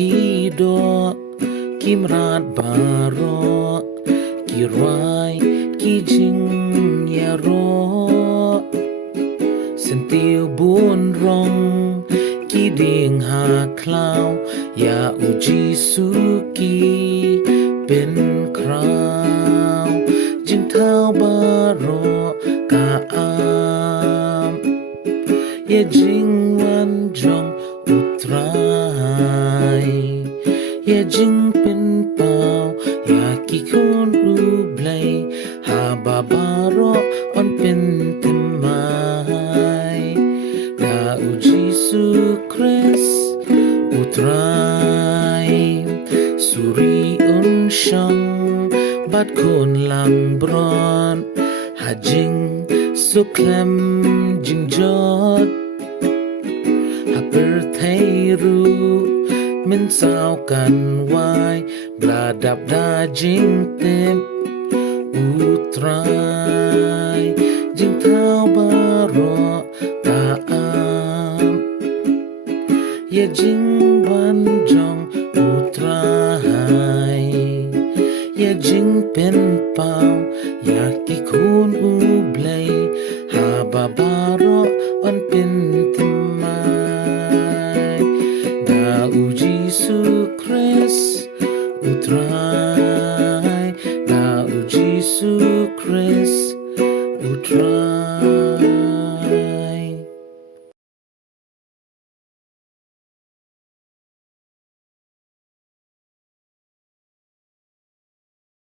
กีดอกิมราดบารอกีรายกีจิงยารอสันติวบุญรองกีเดียงหาคลาวยาอุจิสุกีเป็นคราวจึงเท้าบารอกาอามยาจิงวันจงอุตรายยาจิงเป็นเปล่ายากี่คนอุบลัยหาบาบารออันเป็นเต็มไม้ดาอุจิสุคริสอุตรายสุริอุนชังบัดคนลังบรอนหาจิงสุคลมจิงจอดหาเปิดให้รู้มันสาวกันไว้บลาดับดาจิงเต็มอุตรายจิงเท้าบารอกาอามยาจิงวันจงอุตรายยาจิงเป็นเปล่าอยากกี่คนอุ